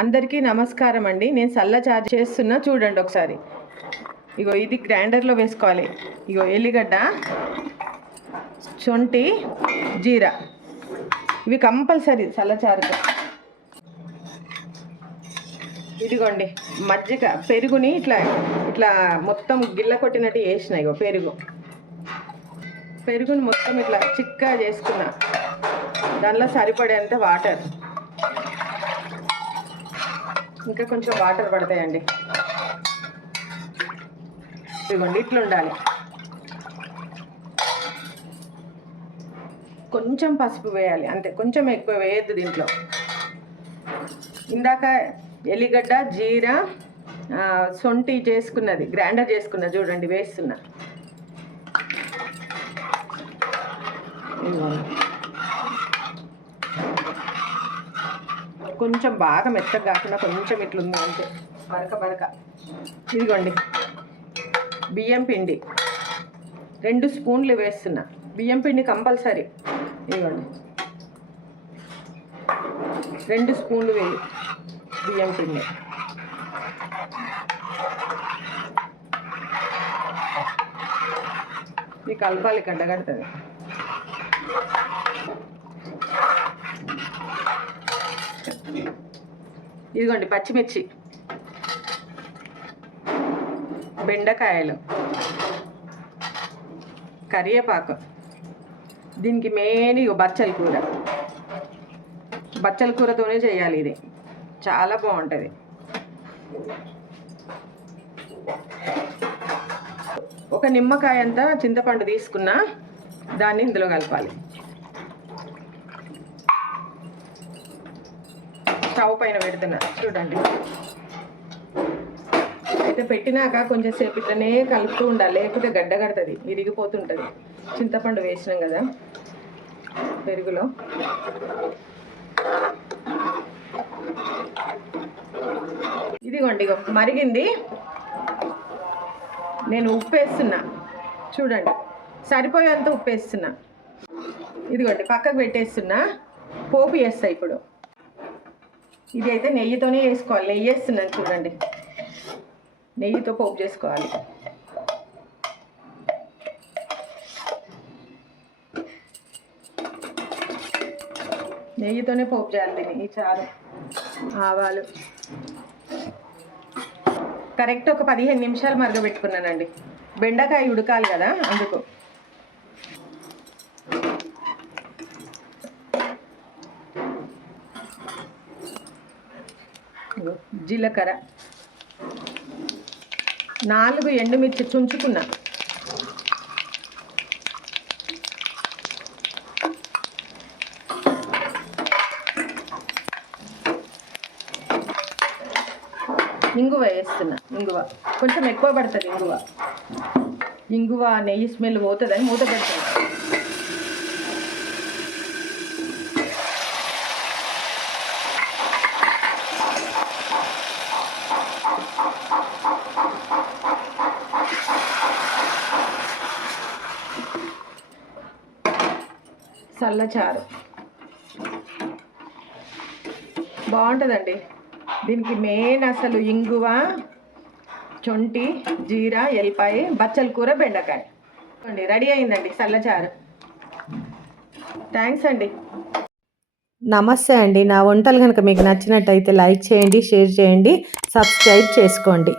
అందరికీ నమస్కారం అండి. నేను సల్లచారు చేస్తున్నా, చూడండి ఒకసారి. ఇగో ఇది గ్రైండర్లో వేసుకోవాలి. ఇగో ఎల్లిగడ్డ, శొంఠి, జీరా, ఇవి కంపల్సరీ సల్లచారుకు. ఇదిగోండి మజ్జిగ, పెరుగుని ఇట్లా ఇట్లా మొత్తం గిల్ల కొట్టినట్టు వేసిన. ఇగో పెరుగుని మొత్తం ఇట్లా చిక్కగా చేసుకున్నా. దానిలో సరిపడేంత వాటర్, ఇంకా కొంచెం వాటర్ పడతాయండి. ఇదిగోండి ఇట్లా ఉండాలి. కొంచెం పసుపు వేయాలి అంతే, కొంచెం ఎక్కువ వేయద్దు దీంట్లో. ఇందాక ఎల్లిగడ్డ, జీరా, శొంఠి చేసుకున్నది, గ్రైండర్ చేసుకున్నది చూడండి, వేస్తున్నా. కొంచెం బాగా మెత్తగా కాకుండా కొంచెం ఇట్లుంది అంతే, బరక. ఇదిగోండి బియ్యం పిండి 2 స్పూన్లు వేస్తున్నా. బియ్యం పిండి కంపల్సరీ. ఇదిగోండి 2 స్పూన్లు వేయి బియ్యం పిండి. ఇది కలపాలి, గడ్డగడుతుంది. ఇదిగోండి పచ్చిమిర్చి, బెండకాయలు, కరివేపాకు. దీనికి మెయిన్ బచ్చల కూరతోనే చేయాలి. ఇది చాలా బాగుంటుంది. ఒక నిమ్మకాయ అంతా చింతపండు తీసుకున్నా, దాన్ని ఇందులో కలపాలి. స్టవ్ పైన పెడుతున్నా చూడండి. అయితే పెట్టినాక కొంచెం సేపు ఇట్లనే కలుపుతూ ఉండాలి, లేకపోతే గడ్డ కడుతుంది, ఇరిగిపోతుంటుంది. చింతపండు వేసినాం కదా పెరుగులో. ఇదిగోండి మరిగింది. నేను ఉప్పు వేస్తున్నా చూడండి, సరిపోయేంత ఉప్పు వేస్తున్నా. ఇదిగోండి పక్కకు పెట్టేస్తున్నా. పోపు వేస్తా ఇప్పుడు. ఇది అయితే నెయ్యితోనే వేసుకోవాలి. నెయ్యి వేస్తున్నాను చూడండి, నెయ్యితో పోపు చేసుకోవాలి. నెయ్యితోనే పోపు చేయాలి దీన్ని. ఈ చారు, ఆవాలు కరెక్ట్ ఒక 15 నిమిషాలు మరగబెట్టుకున్నానండి. బెండకాయ ఉడకాలి కదా, అందుకు. జీలకర్ర, 4 ఎండుమిర్చి చుంచుకున్నా. ఇంగువ వేస్తున్నా. ఇంగువ కొంచెం ఎక్కువ పడుతుంది. ఇంగువ నెయ్యి స్మెల్ పోతుందని మూత పెడుతున్నా. చల్లచారు బాగుంటుందండి. దీనికి మెయిన్ అసలు ఇంగువ, శొంఠి, జీరా, ఎల్లిపాయ, బచ్చల కూర, బెండకాయ. రెడీ అయిందండి చల్లచారు. థ్యాంక్స్ అండి. నమస్తే అండి. నా వంటలు కనుక మీకు నచ్చినట్టయితే లైక్ చేయండి, షేర్ చేయండి, సబ్స్క్రైబ్ చేసుకోండి.